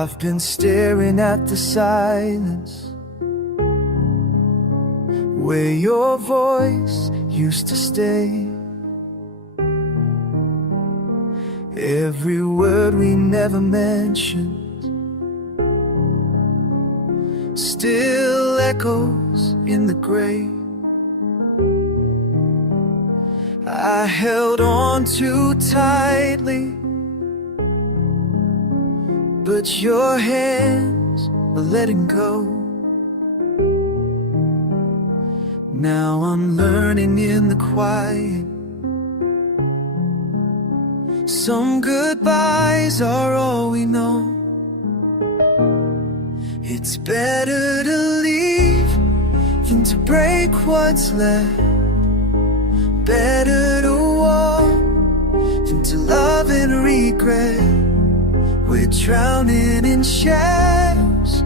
I've been staring at the silence where your voice used to stay. Every word we never mentioned still echoes in the grave. I held on too tightly, but your hands were letting go. Now I'm learning in the quiet, some goodbyes are all we know. It's better to leave than to break what's left. Better to walk than to love and regret. We're drowning in shadows,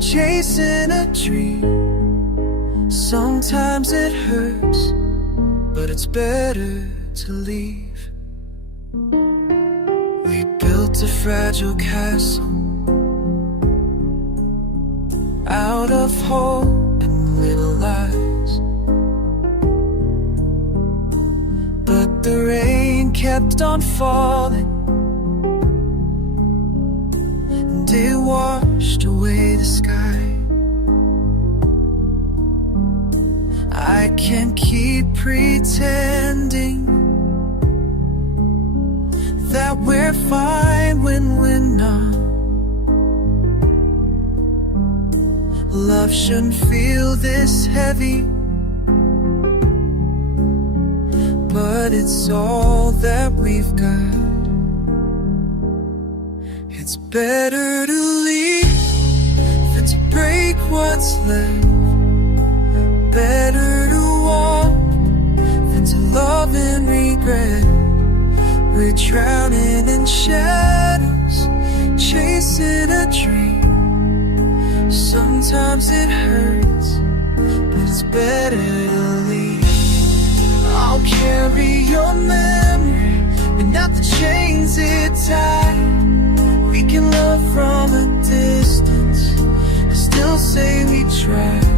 chasing a dream. Sometimes it hurts, but it's better to leave. We built a fragile castle out of hope and little lies, but the rain kept on falling, and it washed away the sky. I can't keep pretending that we're fine when we're not. Love shouldn't feel this heavy, but it's all that we've got. It's better to leave than to break what's left. Better to walk than to love and regret. We're drowning in shadows, chasing a dream. Sometimes it hurts, but it's better to leave. I'll carry your memory and not the chains it tied. We can love from a distance, still say we tried.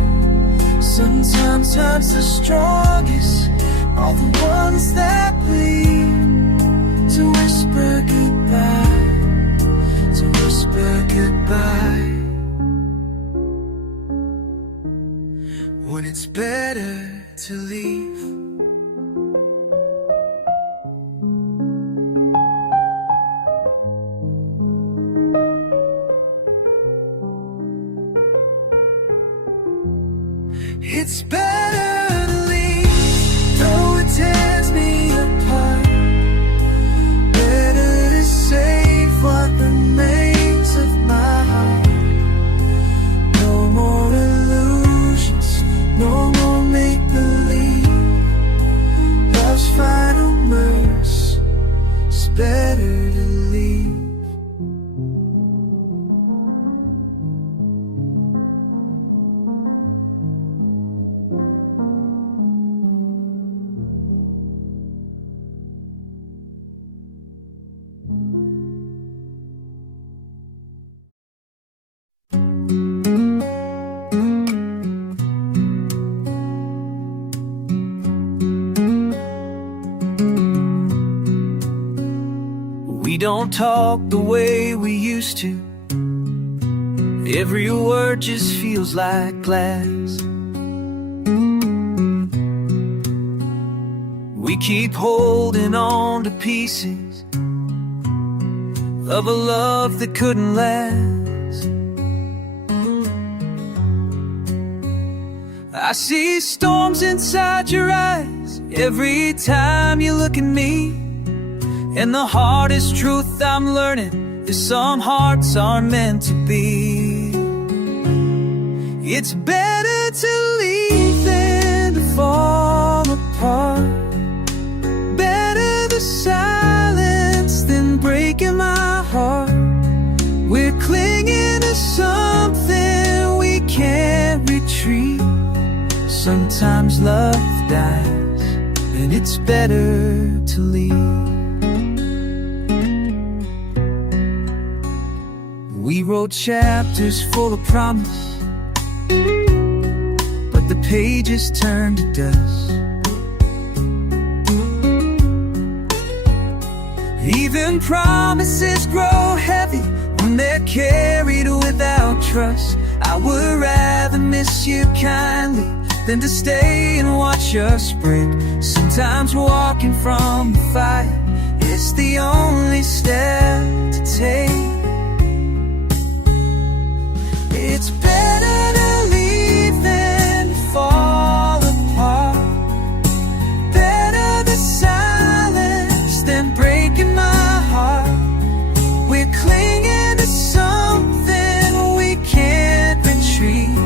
Sometimes time's the strongest, are the ones that bleed. To whisper goodbye, to whisper goodbye, when it's better to leave. It's better to leave, though it tears me apart. Better to save what remains of my heart. No more illusions, no more make-believe. Love's final mercy, it's better to leave. We don't talk the way we used to. Every word just feels like glass. We keep holding on to pieces of a love that couldn't last. I see storms inside your eyes every time you look at me. And the hardest truth I'm learning is some hearts aren't meant to be. It's better to leave than to fall apart. Better the silence than breaking my heart. We're clinging to something we can't retreat. Sometimes love dies, and it's better to leave. We wrote chapters full of promise, but the pages turned to dust. Even promises grow heavy when they're carried without trust. I would rather miss you kindly than to stay and watch us break. Sometimes walking from the fire is the only step to take. It's better to leave than to fall apart. Better the silence than breaking my heart. We're clinging to something we can't retrieve.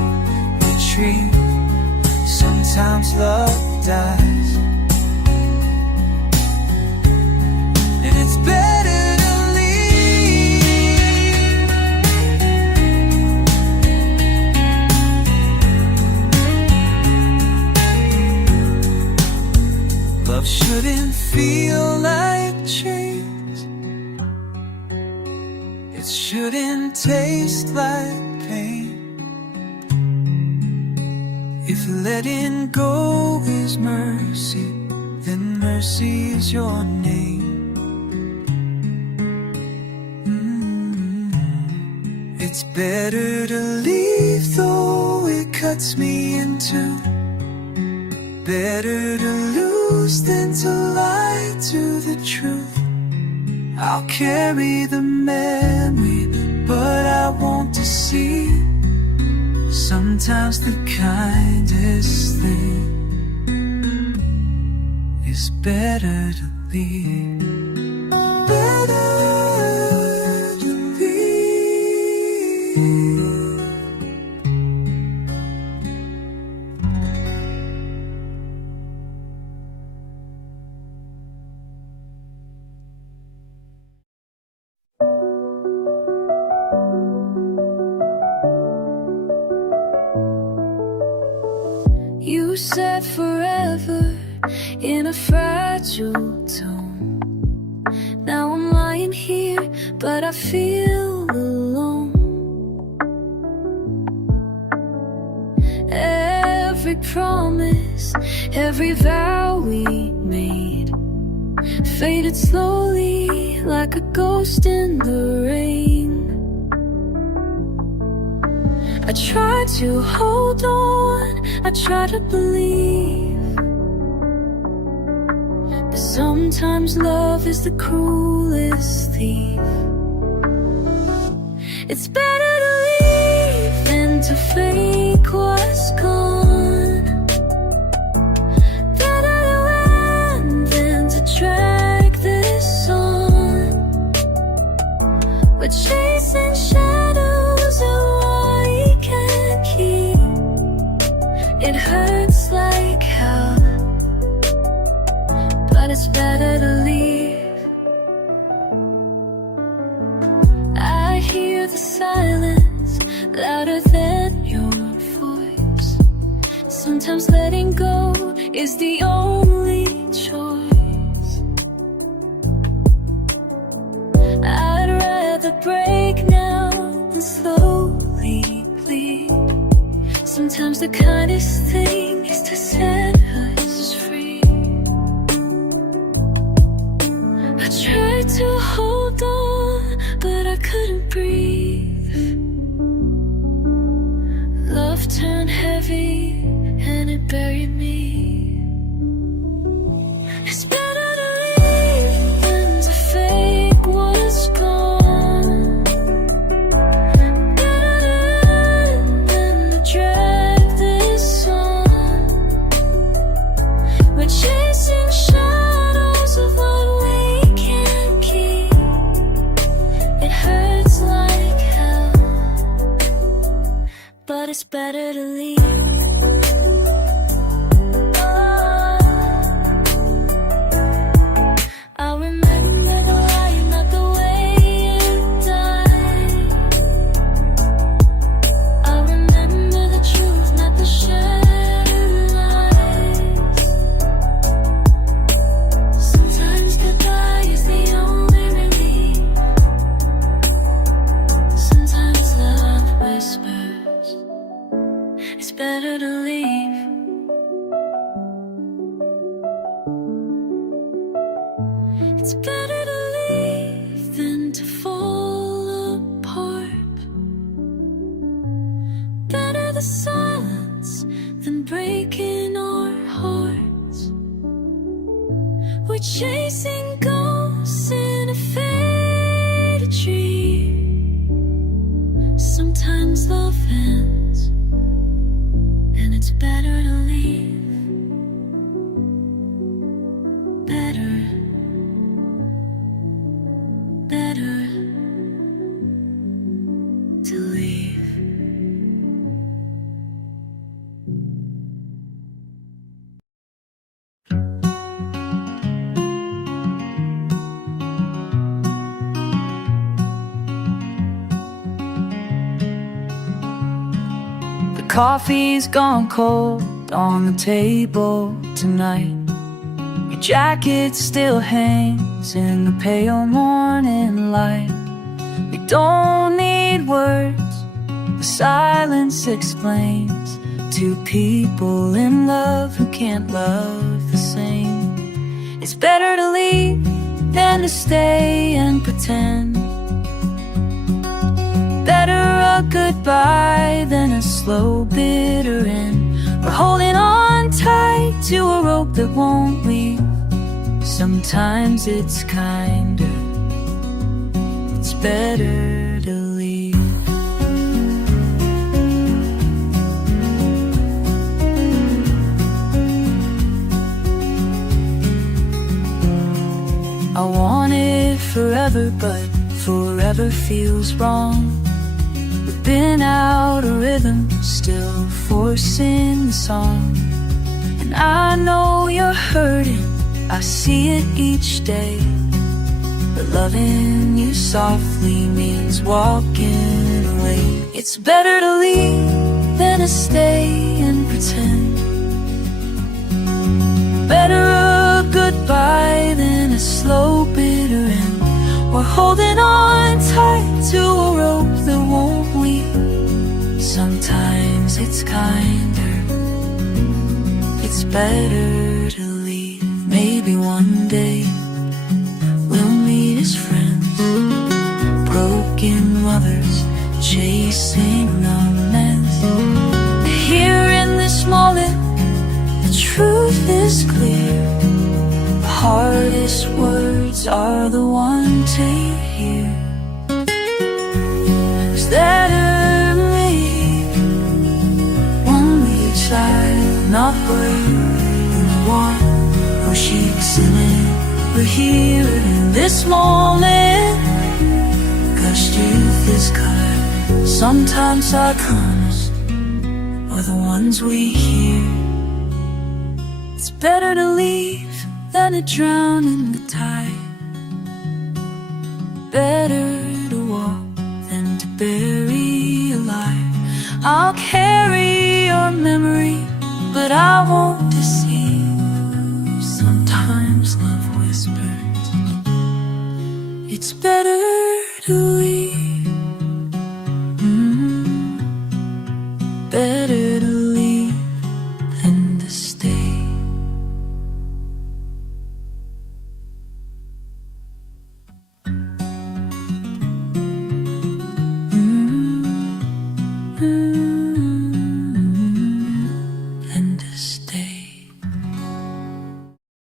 Sometimes love dies, and it's better to leave. Love shouldn't feel like chains. It shouldn't taste like pain. If letting go is mercy, then mercy is your name. It's better to leave though it cuts me in two. Better to lose than to lie to the truth. I'll carry the memory, but I won't deceive. Sometimes the kindest thing is better to leave. Better to leave. You said forever in a fragile tone. Now I'm lying here, but I feel alone. Every promise, every vow we made faded slowly like a ghost in the rain. I tried to hold on, I tried to believe, but sometimes love is the cruelest thief. It's better to leave than to fake what's gone. Better to end than to drag this on. We're chasing shadows of what we can't keep. It hurts like hell, but it's better to leave. I hear the silence louder than your voice. Sometimes letting go is the only choice. I'd rather break now than slowly bleed. Sometimes the kindest thing is to set us free. I tried to hold on, but I couldn't breathe. Love turned heavy and it buried me. It's better to leave than to fake what's gone. Better to end than to drag this on. We're chasing shadows of what we can't keep. It hurts like hell, but it's better to leave. Oh, It's better to leave. It's better to leave than to fall apart. Better the silence than breaking our hearts. We're chasing ghosts in a faded dream. Sometimes love ends, and it's better to leave. Better to leave. The coffee's gone cold on the table tonight. Your jacket still hangs in the pale morning light. We don't need words, the silence explains. Two people in love who can't love the same. It's better to leave than to stay and pretend. Better a goodbye than a slow bitter end. We're holding on tight to a rope that won't leave. Sometimes it's kinder, it's better to leave. I want it forever, but forever feels wrong. We've been out of rhythm, still forcing the song. And I know you're hurting, I see it each day. But loving you softly means walking away. It's better to leave than to stay and pretend. Better a goodbye than a slow bitter end. We're holding on tight to a rope that won't leave. Sometimes it's kinder, it's better to leave. Maybe one day we'll meet as friends, broken lovers chasing numbness. Here in this moment, the truth is clear. The hardest words are the ones to hear. Is that early? One week side, not brave in the one. No shakes in it. We're here in this moment. 'Cause truth is color. Sometimes our colors are the ones we hear. It's better to leave than to drown in the tide. Better to walk than to bury alive. I'll carry your memory, but I won't